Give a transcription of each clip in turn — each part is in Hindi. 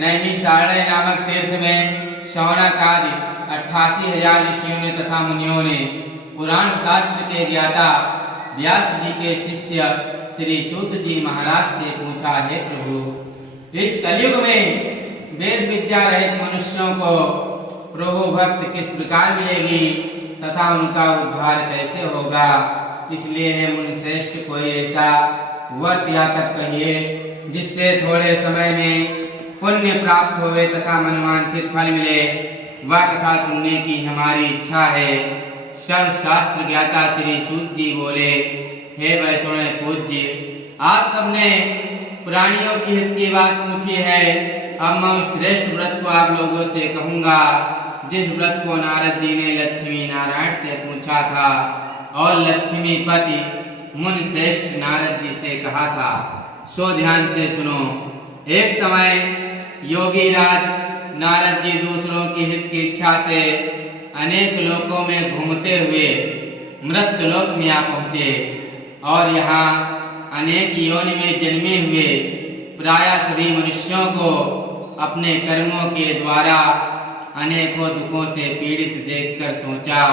नैमिषारण्य नामक तीर्थ में शौनक आदि 88,000 ऋषियों ने तथा मुनियों ने पुराण शास्त्र के ज्ञाता व्यास जी के शिष्य श्री सूत जी महाराज से पूछा, हे प्रभु, इस कलयुग में वेद विद्या रहित मनुष्यों को प्रभु भक्त किस प्रकार मिलेगी तथा उनका उद्धार कैसे होगा। इसलिए हे मुनिश्रेष्ठ, कोई ऐसा वर्त या तप कहिए जिससे थोड़े समय में पुण्य प्राप्त होवे तथा मनवांछित फल मिले। वह कथा सुनने की हमारी इच्छा है। सर्वशास्त्र ज्ञाता श्री सूत जी बोले, हे वैष्णव पूज्य, आप सबने प्राणियों की हित की बात पूछी है। अब मैं उस श्रेष्ठ व्रत को आप लोगों से कहूँगा जिस व्रत को नारद जी ने लक्ष्मी नारायण से पूछा था और लक्ष्मीपति मुनि श्रेष्ठ नारद जी से कहा था। सो ध्यान से सुनो। एक समय योगी राज नारद जी दूसरों के हित की इच्छा से अनेक लोकों में घूमते हुए मृत्यु लोक में आ पहुँचे और यहाँ अनेक योनि में जन्मे हुए प्राय सभी मनुष्यों को अपने कर्मों के द्वारा अनेकों दुखों से पीड़ित देखकर सोचा,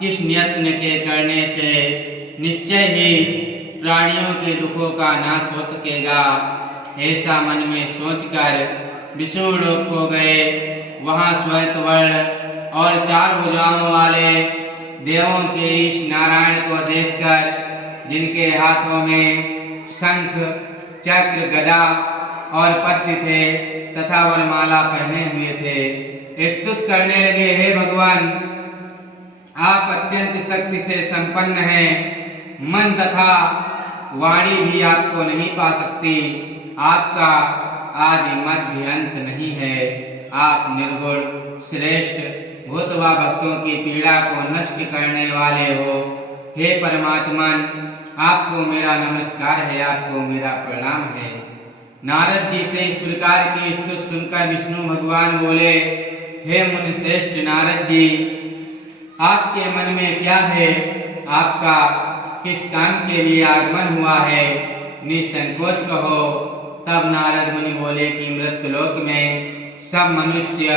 किस यत्न के करने से निश्चय ही प्राणियों के दुखों का नाश हो सकेगा। ऐसा मन में सोचकर विष्णु लोक को गए। वहाँ श्वेत वर्ण और 4 भुजाओं वाले देवों के ईश नारायण को देखकर, जिनके हाथों में शंख चक्र गदा और पद्म थे तथा वरमाला पहने हुए थे, स्तुत करने लगे, हे भगवान, आप अत्यंत शक्ति से संपन्न हैं। मन तथा वाणी भी आपको नहीं पा सकती। आपका आदि मध्य अंत नहीं है। आप निर्गुण श्रेष्ठ भूत व भक्तों की पीड़ा को नष्ट करने वाले हो। हे परमात्मन, आपको मेरा नमस्कार है, आपको मेरा प्रणाम है। नारद जी से इस प्रकार की स्तुति सुनकर विष्णु भगवान बोले, हे मुनि श्रेष्ठ नारद जी, आपके मन में क्या है? आपका किस काम के लिए आगमन हुआ है? निसंकोच कहो। तब नारद मुनि बोले कि मृत्युलोक में सब मनुष्य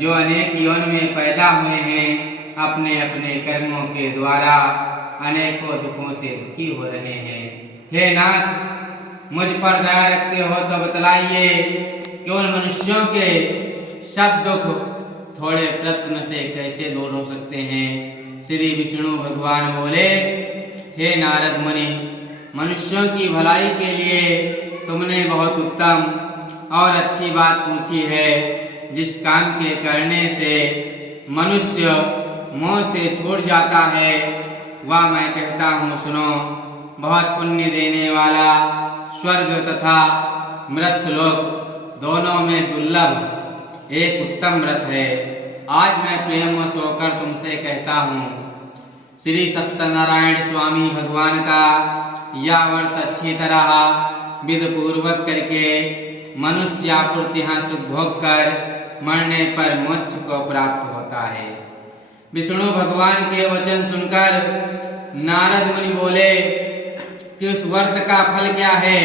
जो अनेक यौन में पैदा हुए हैं, अपने अपने कर्मों के द्वारा अनेकों दुखों से दुखी हो रहे हैं। हे नाथ, मुझ पर दया रखते हो तो बतलाइए कि उन मनुष्यों के सब दुख थोड़े प्रयत्न से कैसे दूर हो सकते हैं। श्री विष्णु भगवान बोले, हे नारद मुनि, मनुष्यों की भलाई के लिए तुमने बहुत उत्तम और अच्छी बात पूछी है। जिस काम के करने से मनुष्य मोह से छूट जाता है, वह मैं कहता हूँ, सुनो। बहुत पुण्य देने वाला स्वर्ग तथा मृत्युलोक दोनों में दुर्लभ एक उत्तम व्रत है। आज मैं प्रेमवश होकर तुमसे कहता हूँ, श्री सत्यनारायण स्वामी भगवान का यह व्रत अच्छी तरह विधि पूर्वक करके मनुष्य आपूर्ति यहाँ सुख भोग कर मरने पर मोक्ष को प्राप्त होता है। विष्णु भगवान के वचन सुनकर नारद मुनि बोले कि उस व्रत का फल क्या है,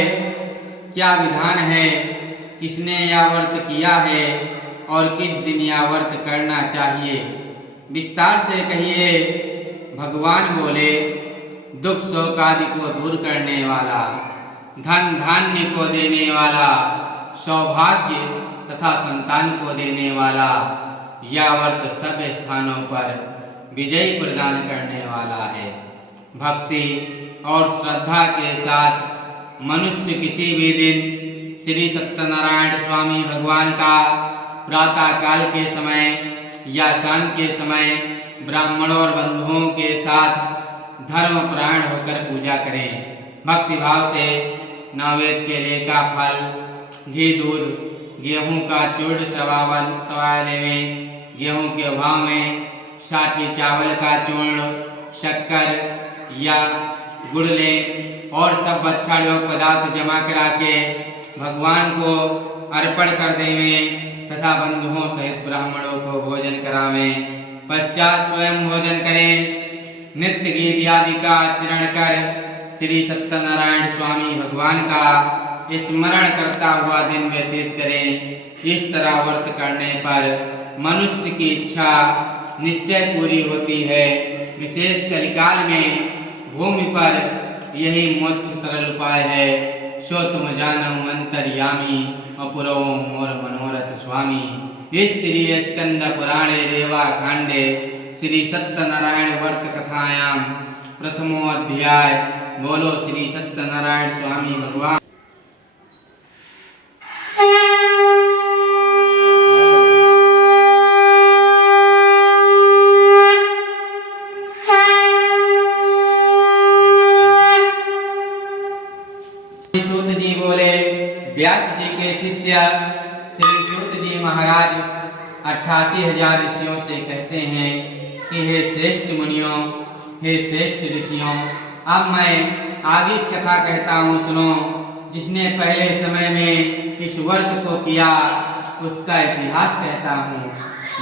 क्या विधान है, किसने यह व्रत किया है और किस दिन यह व्रत करना चाहिए, विस्तार से कहिए। भगवान बोले, दुख शोक आदि को दूर करने वाला, धन धान्य को देने वाला, सौभाग्य तथा संतान को देने वाला, यह व्रत सब स्थानों पर विजय प्रदान करने वाला है। भक्ति और श्रद्धा के साथ मनुष्य किसी भी दिन श्री सत्यनारायण स्वामी भगवान का प्रातः काल के समय या शाम के समय ब्राह्मणों और बंधुओं के साथ धर्मपरायण होकर पूजा करें। भक्ति भाव से नैवेद्य केले का फल, घी, दूध, गेहूं का चूर्ण सवा लेवें। गेहूं के अभाव में साठी चावल का चूर्ण, शक्कर या गुड़ लें और सब अच्छा योग पदार्थ जमा करा के भगवान को अर्पण कर देवें तथा बंधुओं सहित ब्राह्मणों को भोजन करावें। पश्चात स्वयं भोजन करें। नित्य गीत आदि का आचरण कर श्री सत्यनारायण स्वामी भगवान का स्मरण करता हुआ दिन व्यतीत करें। इस तरह व्रत करने पर मनुष्य की इच्छा निश्चय पूरी होती है। विशेष कलिकाल में भूमि पर यही मोक्ष सरल उपाय है। सो तुम जानो अंतर्यामी अपुरो मोर मनोरथ स्वामी। इस श्री स्कंद पुराणे रेवा खंडे श्री सत्यनारायण व्रत कथायाम प्रथमो अध्याय। बोलो श्री सत्यनारायण स्वामी भगवान। सूत जी बोले, व्यास जी के शिष्य श्री सूत जी महाराज 88,000 ऋषियों से कहते हैं कि हे श्रेष्ठ मुनियों, हे श्रेष्ठ ऋषियों, अब मैं आगे कथा कहता हूँ, सुनो। जिसने पहले समय में इस व्रत को किया उसका इतिहास कहता हूँ,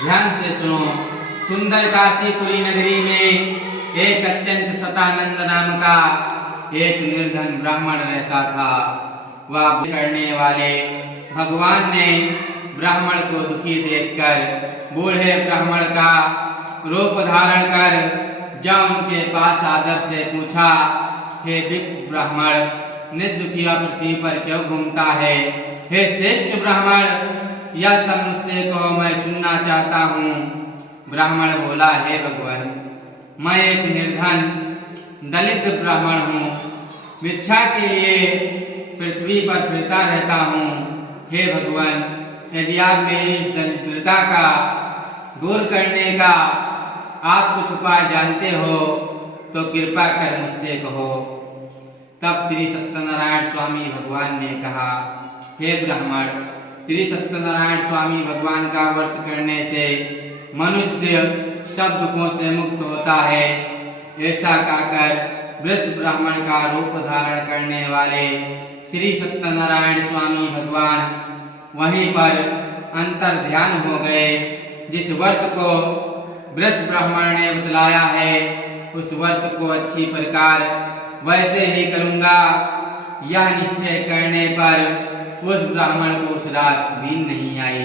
ध्यान से सुनो। सुंदर काशीपुरी नगरी में एक अत्यंत सतानंद नाम का एक निर्धन ब्राह्मण रहता था। वह करने वाले भगवान ने ब्राह्मण को दुखी देखकर बूढ़े ब्राह्मण का रूप धारण कर जा उनके पास आदर से पूछा, हे विप्र ब्राह्मण, निर्दुखिया पृथ्वी पर क्यों घूमता है? हे श्रेष्ठ ब्राह्मण, यह सब मुझसे कहो, मैं सुनना चाहता हूँ। ब्राह्मण बोला, हे भगवान, मैं एक निर्धन दलित ब्राह्मण हूँ, भिक्षा के लिए पृथ्वी पर फिरता रहता हूँ। हे भगवान, यदि आप मेरी दरिद्रता का दूर करने का आप कुछ उपाय जानते हो तो कृपा कर मुझसे कहो। तब श्री सत्यनारायण स्वामी भगवान ने कहा, हे ब्राह्मण, श्री सत्यनारायण स्वामी भगवान का व्रत करने से मनुष्य सब दुखों से मुक्त होता है। ऐसा कहकर वृद्ध ब्राह्मण का रूप धारण करने वाले श्री सत्यनारायण स्वामी भगवान वहीं पर अंतर ध्यान हो गए। जिस व्रत को वृद्ध ब्राह्मण ने बतलाया है उस व्रत को अच्छी प्रकार वैसे ही करूँगा, यह निश्चय करने पर उस ब्राह्मण को उस रात नींद नहीं आई।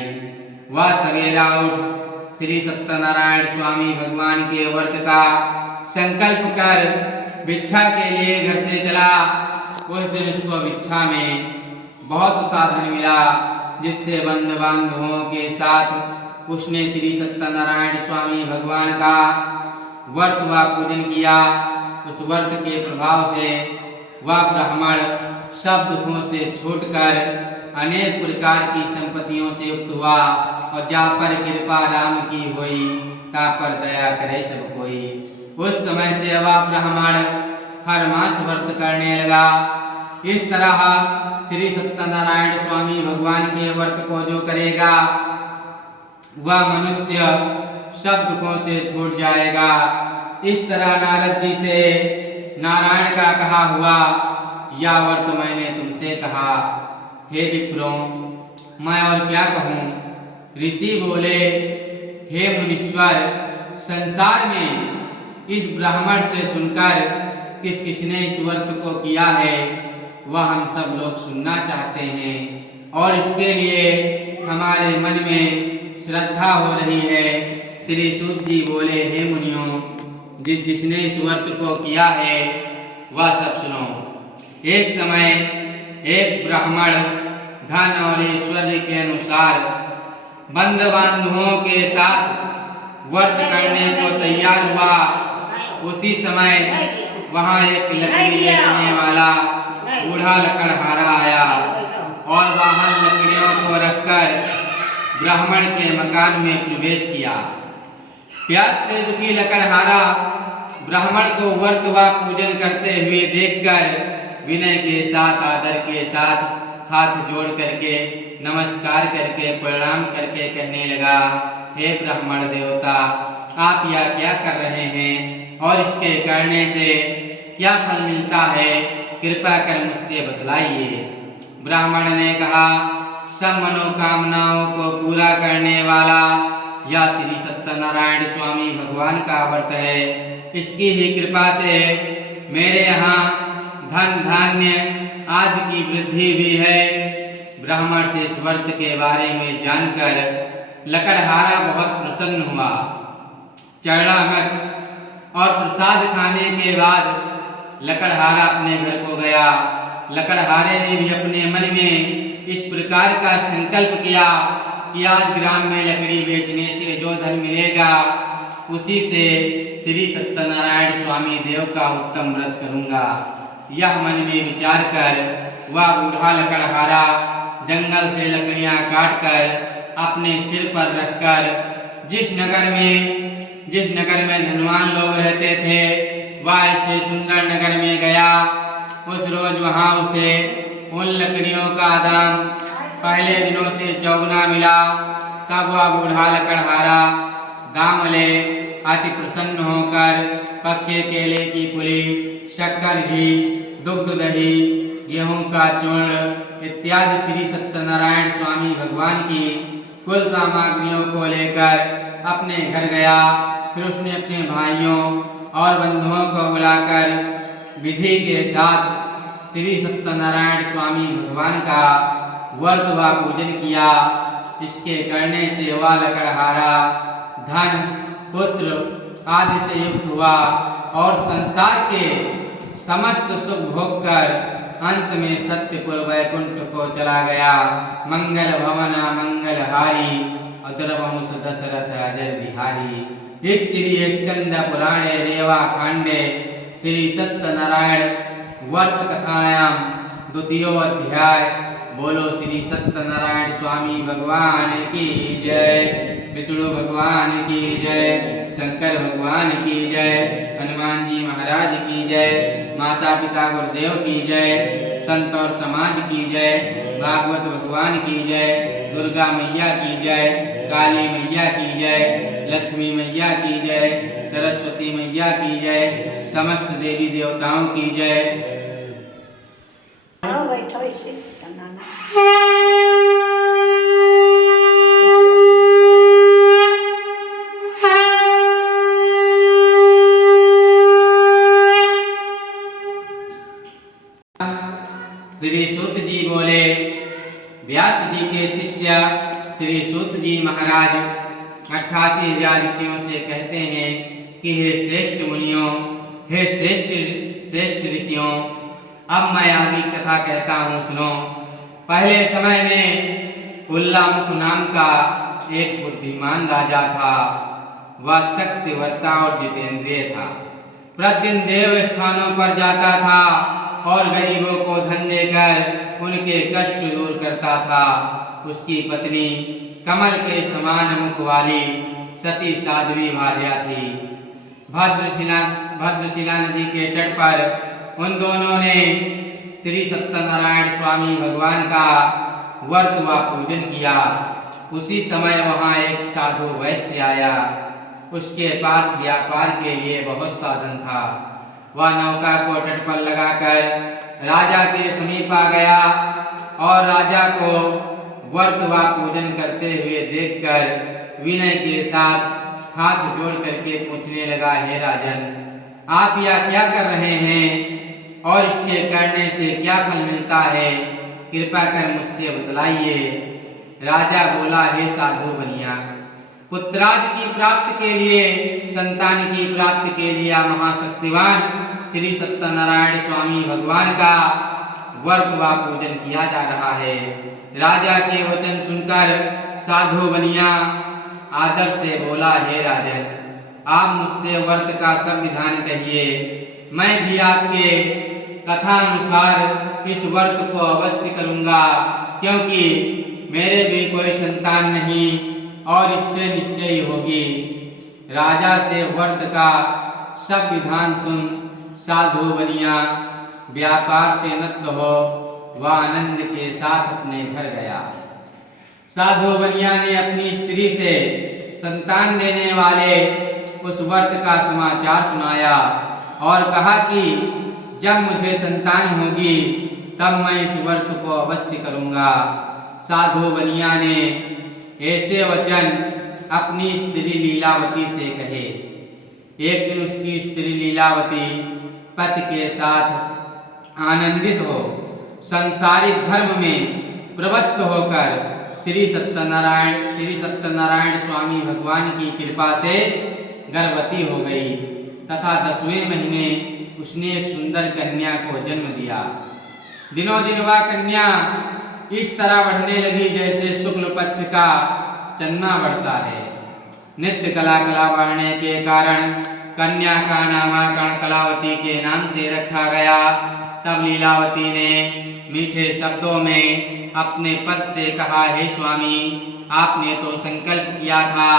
वह सवेरा उठ श्री सत्यनारायण स्वामी भगवान के व्रत का संकल्प कर भिक्षा के लिए घर से चला। उस दिन उसको भिक्षा में बहुत साधन मिला, जिससे बंधु बांधवों के साथ उसने श्री सत्यनारायण स्वामी भगवान का व्रत व पूजन किया। उस व्रत के प्रभाव से वह ब्राह्मण सब दुखों से छूटकर अनेक प्रकार की संपत्तियों से युक्त हुआ। और जा पर कृपा राम की हुई, ता पर दया करे सब कोई। उस समय से वह ब्राह्मण हर मास व्रत करने लगा। इस तरह श्री सत्यनारायण स्वामी भगवान के व्रत को जो करेगा वह मनुष्य सब दुखों से छूट जाएगा। इस तरह नारद जी से नारायण का कहा हुआ या व्रत मैंने तुमसे कहा। हे विप्रों, मैं और क्या कहूँ? ऋषि बोले, हे मुनीश्वर, संसार में इस ब्राह्मण से सुनकर किस किसने इस व्रत को किया है वह हम सब लोग सुनना चाहते हैं, और इसके लिए हमारे मन में श्रद्धा हो रही है। श्री सूत जी बोले, हे मुनियों, जिसने इस व्रत को किया है वह सब सुनो। एक समय एक ब्राह्मण धन और ऐश्वर्य के अनुसार बंधु बांधवों के साथ व्रत करने को तैयार हुआ। उसी समय वहाँ एक लकड़ी बेचने वाला बूढ़ा लकड़हारा आया और वहाँ लकड़ियों को रखकर ब्राह्मण के मकान में प्रवेश किया। प्यास से दुखी लकड़हारा ब्राह्मण को व्रत व पूजन करते हुए देखकर विनय के साथ आदर के साथ हाथ जोड़ करके नमस्कार करके प्रणाम करके कहने लगा, हे ब्राह्मण देवता, आप यह क्या कर रहे हैं और इसके करने से क्या फल मिलता है? कृपा कर मुझसे बतलाइए। ब्राह्मण ने कहा, सब मनोकामनाओं को पूरा करने वाला यह श्री सत्यनारायण स्वामी भगवान का व्रत है। इसकी ही कृपा से मेरे यहाँ धन धान्य आदि की वृद्धि भी है। ब्राह्मण से इस व्रत के बारे में जानकर लकड़हारा बहुत प्रसन्न हुआ। चरणामृत और प्रसाद खाने के बाद लकड़हारा अपने घर को गया। लकड़हारे ने भी अपने मन में इस प्रकार का संकल्प किया कि आज ग्राम में लकड़ी बेचने से जो धन मिलेगा उसी से श्री सत्यनारायण स्वामी देव का उत्तम व्रत करूंगा। यह मन में विचार कर वह बूढ़ा लकड़हारा जंगल से लकड़ियां काटकर अपने सिर पर रखकर जिस नगर में धनवान लोग रहते थे वह ऐसे सुंदर नगर में गया। उस रोज वहां उसे उन लकड़ियों का दाम पहले दिनों से चौगुना मिला। तब वह बूढ़ा लकड़हारा दाम ले अति प्रसन्न होकर पक्के केले की पुली, शक्कर घी, दुग्ध दही, गेहूं का चूर्ण इत्यादि श्री सत्यनारायण स्वामी भगवान की कुल सामग्रियों को लेकर अपने घर गया। फिर उसने अपने भाइयों और बंधुओं को बुलाकर विधि के साथ श्री सत्यनारायण स्वामी भगवान का व्रत व पूजन किया। इसके करने से वह लकड़हारा धन, पुत्र आदि से युक्त हुआ और संसार के समस्त सुख भोग कर अंत में सत्यपुर वैकुंठ को चला गया। मंगल भवन मंगलहारी अतुरवंश दशरथ अजर बिहारी। इस श्री स्कंद पुराणे रेवा खंडे श्री सत्यनारायण व्रत कथायाम द्वितीय अध्याय। बोलो श्री सत्यनारायण स्वामी भगवान की जय, विष्णु भगवान की जय, शंकर भगवान की जय, हनुमान जी महाराज की जय, माता पिता गुरुदेव की जय, संत और समाज की जय, भागवत भगवान की जय, दुर्गा मैया की जय, काली मैया की जय, लक्ष्मी मैया की जय, सरस्वती मैया की जय, समस्त देवी देवताओं की जय। श्री सूत जी बोले, व्यास जी के शिष्य श्री सूत जी महाराज 88,000 ऋषियों से कहते हैं कि हे श्रेष्ठ मुनियों, हे श्रेष्ठ ऋषियों, अब मैं आगे कथा कहता हूँ, सुनो। पहले समय में उल्लामुख नाम का एक बुद्धिमान राजा था। वह शक्तिवर्ता और जितेंद्रिय था। प्रतिदिन देव स्थानों पर जाता था और गरीबों को धन देकर उनके कष्ट दूर करता था। उसकी पत्नी कमल के समान मुख वाली सती साध्वी भार्या थी। भद्रशिला नदी के तट पर उन दोनों ने श्री सत्यनारायण स्वामी भगवान का व्रत व पूजन किया। उसी समय वहां एक साधु वैश्य आया। उसके पास व्यापार के लिए बहुत साधन था। वह नौका को तट पर लगाकर राजा के समीप आ गया और राजा को व्रत व पूजन करते हुए देखकर विनय के साथ हाथ जोड़ करके पूछने लगा, हे राजन, आप यह क्या कर रहे हैं और इसके करने से क्या फल मिलता है? कृपा कर मुझसे बतलाइए। राजा बोला, हे साधु बनिया, पुत्रादि की प्राप्ति के लिए, संतान की प्राप्ति के लिए महाशक्तिवान श्री सत्यनारायण स्वामी भगवान का व्रत व पूजन किया जा रहा है। राजा के वचन सुनकर साधु बनिया आदर से बोला, हे राजन, आप मुझसे व्रत का सब विधान कहिए। मैं भी आपके कथा अनुसार इस व्रत को अवश्य करूंगा, क्योंकि मेरे भी कोई संतान नहीं और इससे निश्चय होगी। राजा से व्रत का सब विधान सुन साधु बनिया व्यापार से नत हो वह आनंद के साथ अपने घर गया। साधु बनिया ने अपनी स्त्री से संतान देने वाले उस व्रत का समाचार सुनाया और कहा कि जब मुझे संतान होगी तब मैं इस व्रत को अवश्य करूंगा। साधु बनिया ने ऐसे वचन अपनी स्त्री लीलावती से कहे। एक दिन उसकी स्त्री लीलावती पति के साथ आनंदित हो संसारिक धर्म में प्रवृत्त होकर श्री सत्यनारायण स्वामी भगवान की कृपा से गर्भवती हो गई तथा 10वें महीने उसने एक सुंदर कन्या को जन्म दिया। दिनों दिन वह कन्या इस तरह बढ़ने लगी जैसे शुक्ल पक्ष का चंद्रमा बढ़ता है। नित्य कला बढ़ने के कारण कन्या का नामकरण कलावती के नाम से रखा गया। तब लीलावती ने मीठे शब्दों में अपने पद से कहा, हे स्वामी, आपने तो संकल्प किया था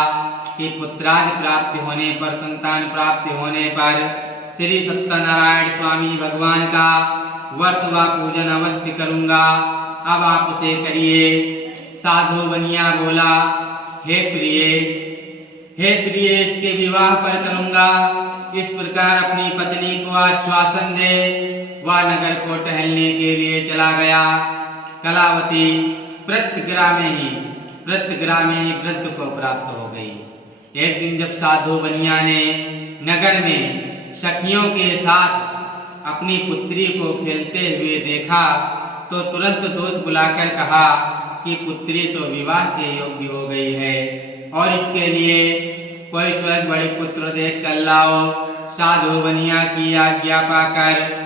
कि पुत्रादि प्राप्ति होने पर, संतान प्राप्ति होने पर श्री सत्यनारायण स्वामी भगवान का व्रत व पूजन अवश्य करूंगा। अब आप उसे करिए। साधु बनिया बोला, हे प्रिय, इसके विवाह पर करूंगा। इस प्रकार अपनी पत्नी को आश्वासन दे वह नगर को टहलने के लिए चला गया। कलावती प्रत्यग्रह में ही वृद्ध को प्राप्त हो गई। एक दिन जब साधु बनिया ने नगर में सखियों के साथ अपनी पुत्री को खेलते हुए देखा तो तुरंत दूत बुलाकर कहा कि पुत्री तो विवाह के योग्य हो गई है और इसके लिए कोई स्वयं बड़े पुत्र देख कर लाओ। साधु बनिया की आज्ञा पाकर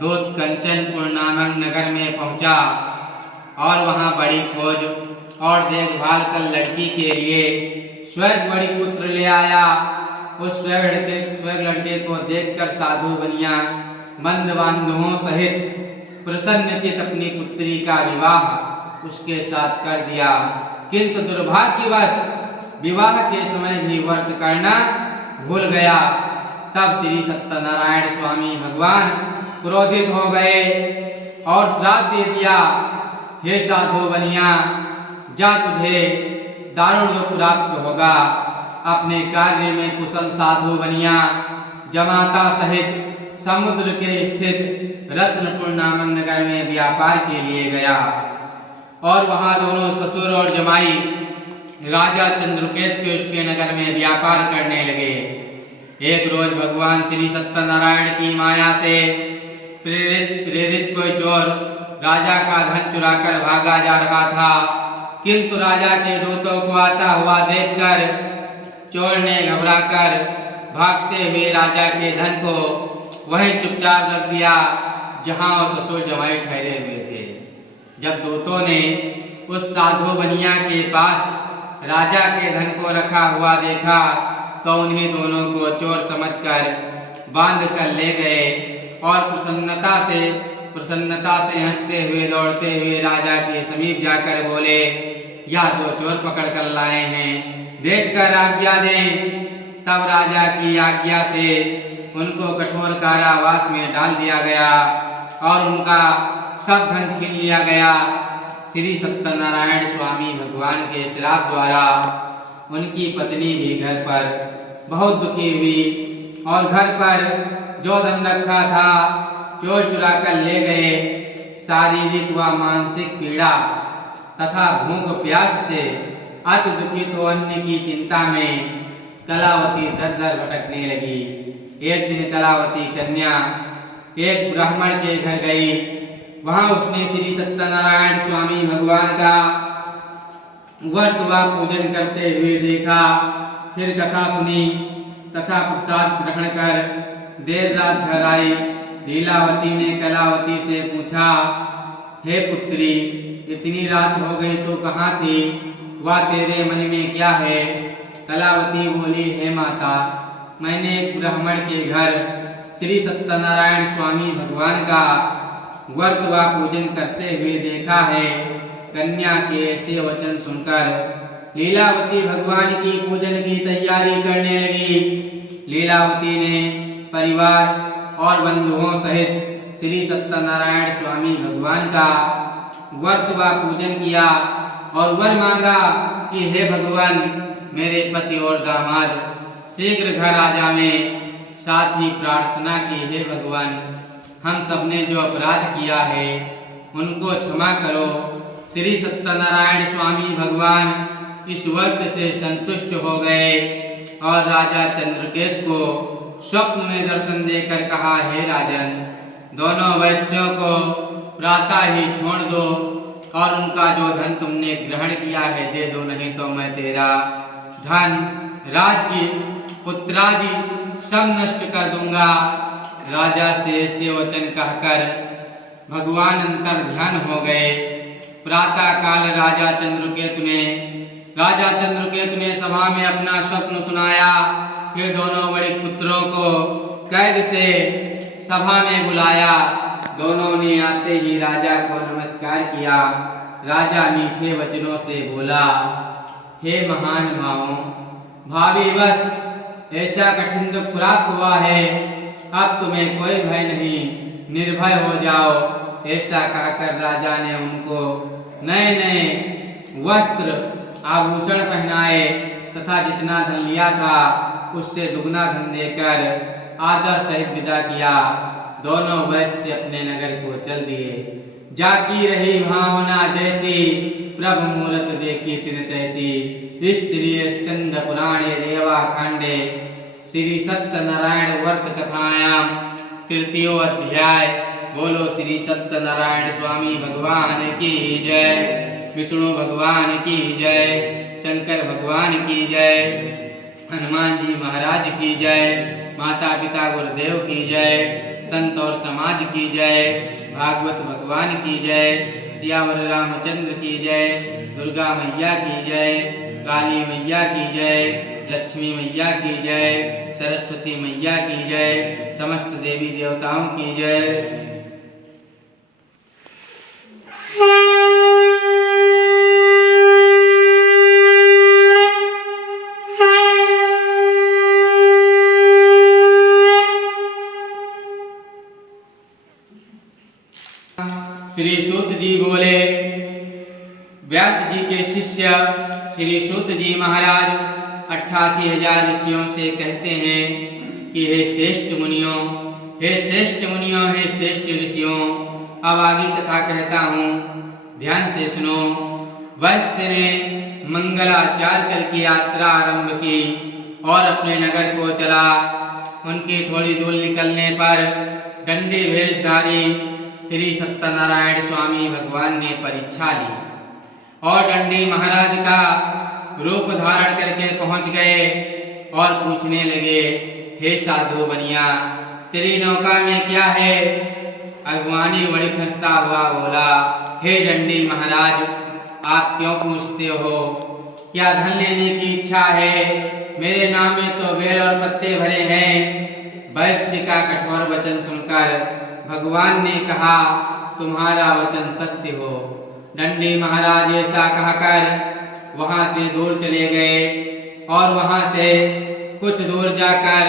दूत कंचनपुर नामक नगर में पहुंचा और वहां बड़ी खोज और देखभाल कर लड़की के लिए स्वयं बड़ी पुत्र ले आया। उस स्वयं लड़के को देखकर साधु बनिया बंधु बांधवों सहित प्रसन्नचित अपनी पुत्री का विवाह उसके साथ कर दिया। किंतु दुर्भाग्यवश विवाह के समय भी व्रत करना भूल गया। तब श्री सत्यनारायण स्वामी भगवान क्रोधित हो गए और श्राप दे दिया, हे साधु बनिया, जा तुझे दारुण दुख प्राप्त होगा। अपने कार्य में कुशल साधु बनिया जमाता सहित समुद्र के स्थित रत्नपुर नामक नगर में व्यापार के लिए गया और वहां दोनों ससुर और जमाई राजा चंद्रकेत के उसके नगर में व्यापार करने लगे। एक रोज भगवान श्री सत्यनारायण की माया से प्रेरित कोई चोर राजा का धन चुराकर भागा जा रहा था, किंतु राजा के दूतों को आता हुआ देखकर चोर ने घबराकर भागते हुए राजा के धन को वहीं चुपचाप रख दिया जहां वो ससुर जमाई ठहरे हुए थे। जब दूतों ने उस साधु बनिया के पास राजा के धन को रखा हुआ देखा तो उन्हीं दोनों को चोर समझकर बांध कर ले गए और प्रसन्नता से हंसते हुए दौड़ते हुए राजा के समीप जाकर बोले, यह दो चोर पकड़ कर लाए हैं, देखकर आज्ञा दें। तब राजा की आज्ञा से उनको कठोर कारावास में डाल दिया गया और उनका सब धन छीन लिया गया। श्री सत्यनारायण स्वामी भगवान के श्राप द्वारा उनकी पत्नी भी घर पर बहुत दुखी हुई और घर पर जो धन रखा था चोर चुरा कर ले गए। शारीरिक व मानसिक पीड़ा तथा भूख प्यास से अति दुखी तो अन्य की चिंता में कलावती दर दर भटकने लगी। एक दिन कलावती कन्या एक ब्राह्मण के घर गई। वहां उसने श्री सत्यनारायण स्वामी भगवान का व्रत व पूजन करते हुए देखा। फिर कथा सुनी तथा प्रसाद ग्रहण कर देर रात घर आई। लीलावती ने कलावती से पूछा, हे पुत्री, इतनी रात हो गई तो कहाँ थी? वह तेरे मन में क्या है? कलावती बोली, हे माता, मैंने एक ब्राह्मण के घर श्री सत्यनारायण स्वामी भगवान का व्रत व पूजन करते हुए देखा है। कन्या के ऐसे वचन सुनकर लीलावती भगवान की पूजन की तैयारी करने लगी। लीलावती ने परिवार और बंधुओं सहित श्री सत्यनारायण स्वामी भगवान का व्रत व पूजन किया और वर मांगा कि हे भगवान, मेरे पति और दामाद शीघ्र घर आ जाएं। साथ ही प्रार्थना की, हे भगवान, हम सबने जो अपराध किया है उनको क्षमा करो। श्री सत्यनारायण स्वामी भगवान इस व्रत से संतुष्ट हो गए और राजा चंद्रकेत को स्वप्न में दर्शन देकर कहा, हे राजन, दोनों वैश्यों को प्रातः ही छोड़ दो और उनका जो धन तुमने ग्रहण किया है दे दो, नहीं तो मैं तेरा धन, राज्य, पुत्रादि सब नष्ट कर दूंगा। राजा से ऐसे वचन कहकर भगवान अंतर ध्यान हो गए। प्रातः काल राजा चंद्रकेतु ने सभा में अपना स्वप्न सुनाया। फिर दोनों बड़े पुत्रों को कैद से सभा में बुलाया। दोनों ने आते ही राजा को नमस्कार किया। राजा मीठे वचनों से बोला, हे महान भावों, भावी बस ऐसा कठिन दुख प्राप्त हुआ है, अब तुम्हें कोई भय नहीं, निर्भय हो जाओ। ऐसा कहकर राजा ने उनको नए नए वस्त्र आभूषण पहनाए तथा जितना धन लिया था उससे दुगना धन देकर आदर सहित विदा किया। दोनों वैश्य अपने नगर को चल दिए। जाकी रही भावना जैसी, प्रभु मूरत देखी तिन तैसी। इस श्री स्कंद पुराणे रेवा खंडे श्री सत्यनारायण व्रत कथायाम तृतीयो अध्याय। बोलो श्री सत्यनारायण स्वामी भगवान की जय, विष्णु भगवान की जय, शंकर भगवान की जय, हनुमान जी महाराज की जय, माता पिता गुरुदेव की जय, संत और समाज की जय, भागवत भगवान की जय, सियावर रामचंद्र की जय, दुर्गा मैया की जय, काली मैया की जय, लक्ष्मी मैया की जय, सरस्वती मैया की जय, समस्त देवी देवताओं की जय। श्री सूत जी बोले, व्यास जी के शिष्य श्री सूत जी महाराज 88,000 ऋषियों से कहते हैं कि हे श्रेष्ठ मुनियों, हे श्रेष्ठ मुनियों, हे श्रेष्ठ ऋषियों, अब आगे कथा कहता हूँ, ध्यान से सुनो। वैश्य ने मंगलाचार करके यात्रा आरंभ की और अपने नगर को चला। उनकी थोड़ी दूर निकलने पर डंडी भेषधारी श्री सत्यनारायण स्वामी भगवान ने परीक्षा ली और डंडी महाराज का रूप धारण करके पहुंच गए और पूछने लगे, हे साधु बनिया, तेरी नौका में क्या है? अगवानी बड़ी खस्ता हुआ बोला, हे डंडी महाराज, आप क्यों पूछते हो? क्या धन लेने की इच्छा है? मेरे नाम में तो बेल और पत्ते भरे हैं। वैश्य का कठोर वचन सुनकर भगवान ने कहा, तुम्हारा वचन सत्य हो। डंडी महाराज ऐसा कहकर वहां से दूर चले गए और वहां से कुछ दूर जाकर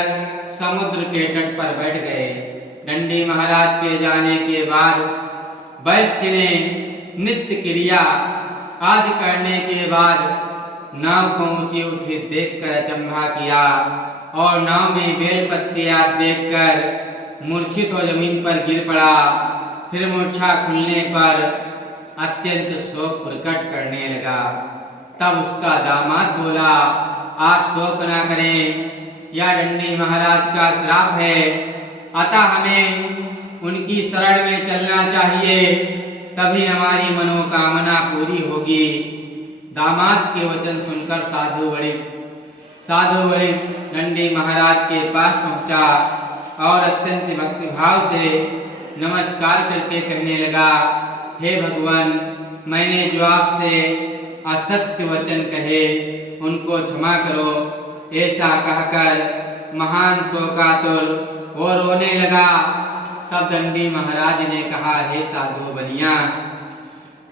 समुद्र के तट पर बैठ गए। डंडी महाराज के जाने के बाद वैश्य ने नित्य क्रिया आदि करने के बाद नाव को ऊंची उठी देखकर अचंभा किया और नाव में बेल पत्ते आदि देखकर मूर्छित हो जमीन पर गिर पड़ा। फिर मूर्छा खुलने पर अत्यंत शोक प्रकट करने लगा। तब उसका दामाद बोला, आप शोक ना करें, यह डंडी महाराज का श्राप है, अतः हमें उनकी शरण में चलना चाहिए, तभी हमारी मनोकामना पूरी होगी। दामाद के वचन सुनकर साधु बड़े डंडी महाराज के पास पहुंचा और अत्यंत भक्तिभाव से नमस्कार करके कहने लगा, हे भगवान, मैंने जो आपसे असत्य वचन कहे उनको क्षमा करो। ऐसा कहकर महान शोकातुर वो रोने लगा। तब डंडी महाराज ने कहा, हे साधु बनिया,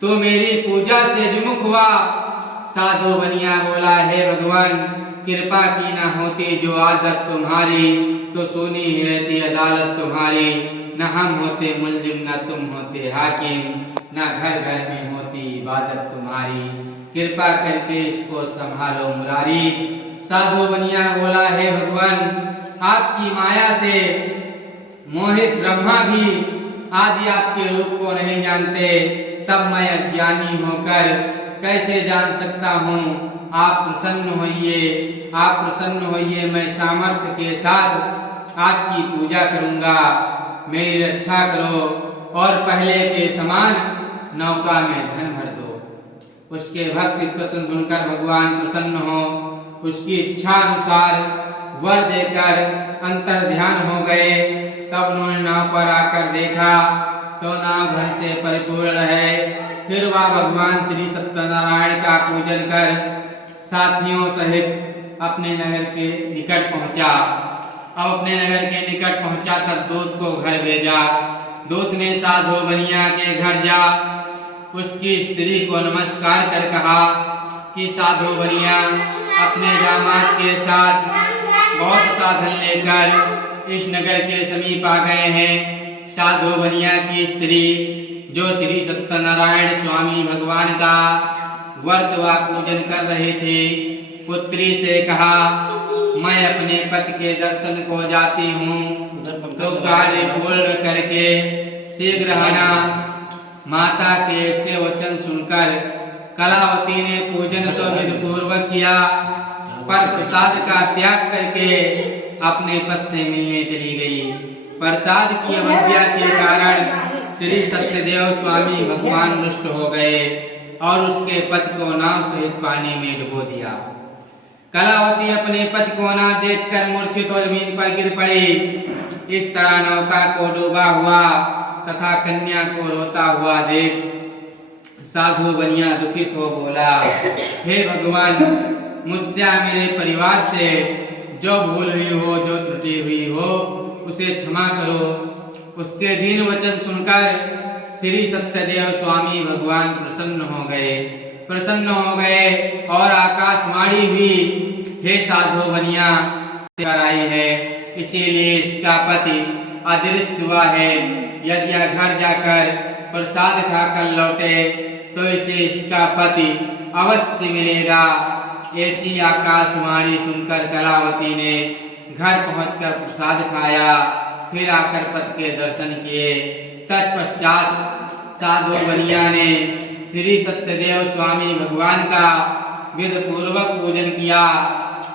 तू मेरी पूजा से विमुख हुआ। साधु बनिया बोला, हे भगवान, कृपा की ना होती जो आदत तुम्हारी, तो सुनी ही रहती अदालत तुम्हारी। न हम होते मुलजिम, न तुम होते हाकिम, न घर घर में होती इबादत तुम्हारी। कृपा करके इसको संभालो मुरारी। साधु बनिया बोला, हे भगवान, आपकी माया से मोहित ब्रह्मा भी आदि आपके रूप को नहीं जानते, तब मैं अज्ञानी होकर कैसे जान सकता हूँ? आप प्रसन्न होइए, मैं सामर्थ्य के साथ आपकी पूजा करूँगा, मेरी रक्षा करो। और पहले के समान नौका में धन भर दो। उसके भक्ति वचन सुनकर भगवान प्रसन्न हो उसकी इच्छा अनुसार वर देकर अंतर ध्यान हो गए। तब उन्होंने नाव पर आकर देखा तो नाव धन से परिपूर्ण है। फिर वह भगवान श्री सत्यनारायण का पूजन कर साथियों सहित अपने नगर के निकट पहुंचा। अब अपने नगर के निकट पहुंचा तब दूत को घर भेजा। दूत ने साधु बनिया के घर जा उसकी स्त्री को नमस्कार कर कहा कि साधु बनिया अपने दामाद के साथ बहुत साधन लेकर इस नगर के समीप आ गए हैं। साधु बनिया की स्त्री जो श्री सत्यनारायण स्वामी भगवान का व्रत व पूजन कर रहे थे पुत्री से कहा मैं अपने पति के दर्शन को जाती हूँ तो कार्य पूर्ण करके शीघ्र आना। माता के ऐसे वचन सुनकर कलावती ने पूजन तो विधि पूर्वक किया पर प्रसाद का त्याग करके अपने पति से मिलने चली गई। प्रसाद की अवज्ञा के कारण श्री सत्यदेव स्वामी भगवान रुष्ट हो गए और उसके पति को नाव सहित पानी में डुबो दिया। कलावती अपने पति को ना देखकर मूर्छित हो जमीन पर गिर पड़ी। इस तरह नौका को डूबा हुआ तथा कन्या को रोता हुआ देख साधु बनिया दुखित हो बोला हे भगवान मुझसे मेरे परिवार से जो भूल हुई हो जो त्रुटि हुई हो उसे क्षमा करो। उसके दीन वचन सुनकर श्री सत्यदेव स्वामी भगवान प्रसन्न हो गए और आकाशवाणी हुई हे साधु बनिया आई है इसीलिए इसका पति अदृश्य हुआ है। यदि यह घर जाकर प्रसाद खाकर लौटे तो इसे इसका पति अवश्य मिलेगा। ऐसी आकाशवाणी सुनकर कलावती ने घर पहुंचकर प्रसाद खाया फिर आकर पति के दर्शन किए। तत्पश्चात साधु बनिया ने श्री सत्यदेव स्वामी भगवान का विधि पूर्वक पूजन किया।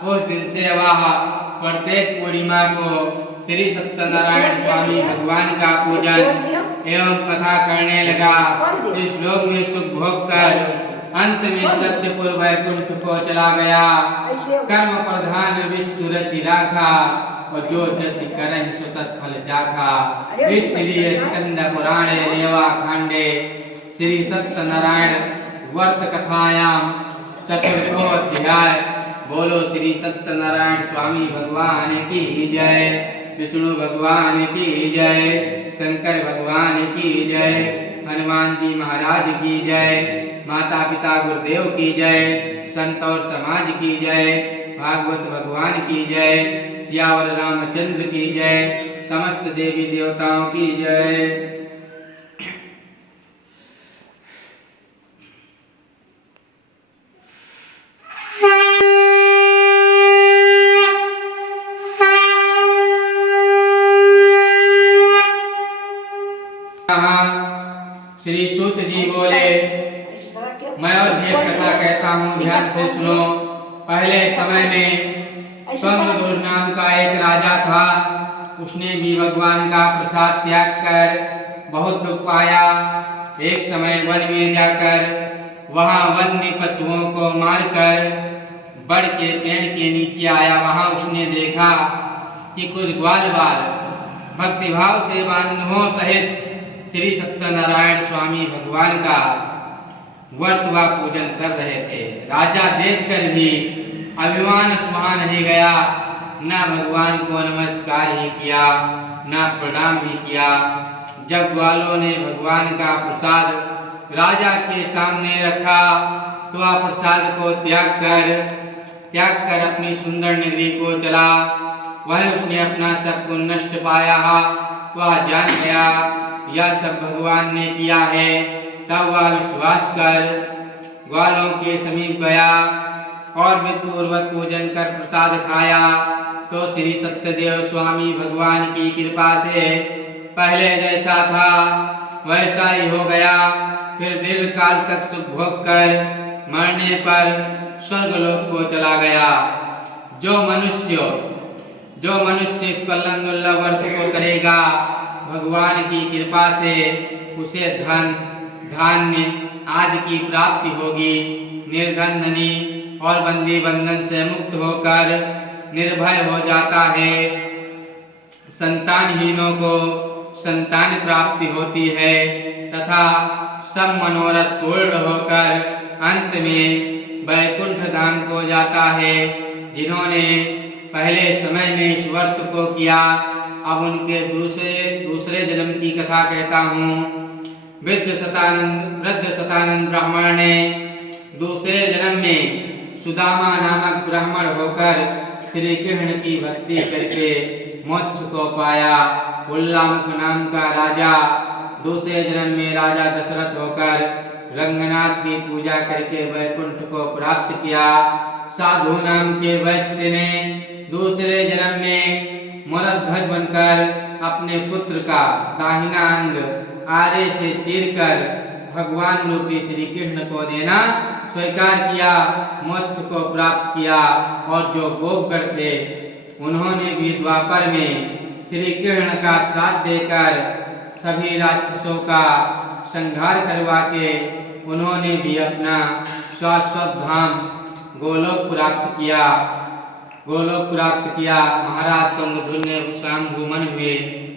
उस दिन से वह प्रत्येक पूर्णिमा को श्री सत्यनारायण स्वामी भगवान का पूजन एवं कथा करने लगा। इस लोक में सुख भोग कर अंत में सत्यपुर वैकुंठ को चला गया। कर्म प्रधान विष्णु रचि राखा और जो जस करहि सो तस फल चाखा। इसलिए स्कंद पुराणे रेवा खंडे श्री सत्यनारायण व्रत कथायाम चतुर्थो अध्याय। बोलो श्री सत्यनारायण स्वामी भगवान की जय, विष्णु भगवान की जय, शंकर भगवान की जय, हनुमान जी महाराज की जय, माता पिता गुरुदेव की जय, संत और समाज की जय, भागवत भगवान की जय, सियावर रामचंद्र की जय, समस्त देवी देवताओं की जय। श्री सूत जी बोले मैं और भेद कथा कहता हूँ ध्यान से सुनो। पहले समय में स्वंगदूर नाम का एक राजा था। उसने भी भगवान का प्रसाद त्याग कर बहुत दुख पाया। एक समय वन में जाकर वहाँ वन्य पशुओं को मारकर बड़ के पेड़ के नीचे आया। वहाँ उसने देखा कि कुछ ग्वाल बाल भक्तिभाव से बांधवों सहित श्री सत्यनारायण स्वामी भगवान का व्रत व पूजन कर रहे थे। राजा देखकर भी अभिमान सहा नहीं गया, न भगवान को नमस्कार ही किया न प्रणाम ही किया। जब ग्वालों ने भगवान का प्रसाद राजा के सामने रखा तो वह प्रसाद को त्याग कर अपनी सुंदर नगरी को चला। वह उसने अपना सब कुछ नष्ट पाया। वह जान गया यह सब भगवान ने किया है। तब वह विश्वास कर ग्वालों के समीप गया और विधिपूर्वक पूजन कर प्रसाद खाया तो श्री सत्यदेव स्वामी भगवान की कृपा से पहले जैसा था वैसा ही हो गया। फिर दीर्घ काल तक सुख भोग कर मरने पर स्वर्गलोक को चला गया। जो मनुष्य इस प्रलंब व्रत को करेगा भगवान की कृपा से उसे धन धान्य आदि की प्राप्ति होगी। निर्धन धनी और बंदी बंधन से मुक्त होकर निर्भय हो जाता है। संतानहीनों को संतान प्राप्ति होती है तथा सब मनोरथ पूर्ण होकर अंत में वैकुंठ धाम को जाता है। जिन्होंने पहले समय में इस व्रत को किया, अब उनके दूसरे जन्म की कथा कहता हूँ। वृद्ध शतानंद ब्राह्मण ने दूसरे जन्म में सुदामा नामक ब्राह्मण होकर श्री कृष्ण की भक्ति करके मोक्ष को पाया। उल्लामुख नाम का राजा दूसरे जन्म में राजा दशरथ होकर रंगनाथ की पूजा करके वैकुंठ को प्राप्त किया। साधु नाम के वैश्य ने दूसरे जन्म में मरध्वज बनकर अपने पुत्र का दाहिना अंग आरे से चीरकर भगवान रूपी श्री कृष्ण को देना स्वीकार किया, मोक्ष को प्राप्त किया। और जो गोपगण थे उन्होंने भी द्वापर में श्री कृष्ण का साथ देकर सभी राक्षसों का संहार करवा के उन्होंने भी अपना शाश्वत धाम गोलोक प्राप्त किया। महाराज तुंगध्वज ने स्वयंभूमन हुए,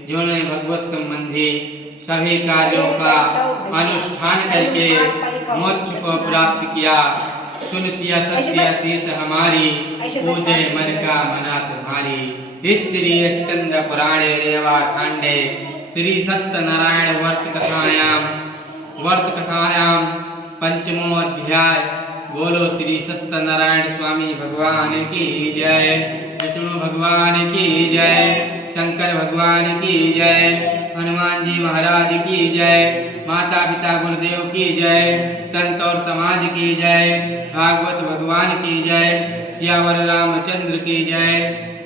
जिन्होंने भगवत संबंधी सभी कार्यों का अनुष्ठान करके मोक्ष को प्राप्त किया। सुन सिया सत्य शीस हमारी, पूजे मन का मना तुम्हारी। इस श्री स्कंद पुराणे रेवा खंडे श्री सत्यनारायण वर्त कथायाम पंचमो अध्याय। बोलो श्री सत्यनारायण स्वामी भगवान की जय, विष्णु भगवान की जय, शंकर भगवान की जय, हनुमान जी महाराज की जय, माता पिता गुरुदेव की जय, संत और समाज की जय, भागवत भगवान की जय, सियावर रामचंद्र की जय,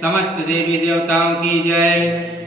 समस्त देवी देवताओं की जय।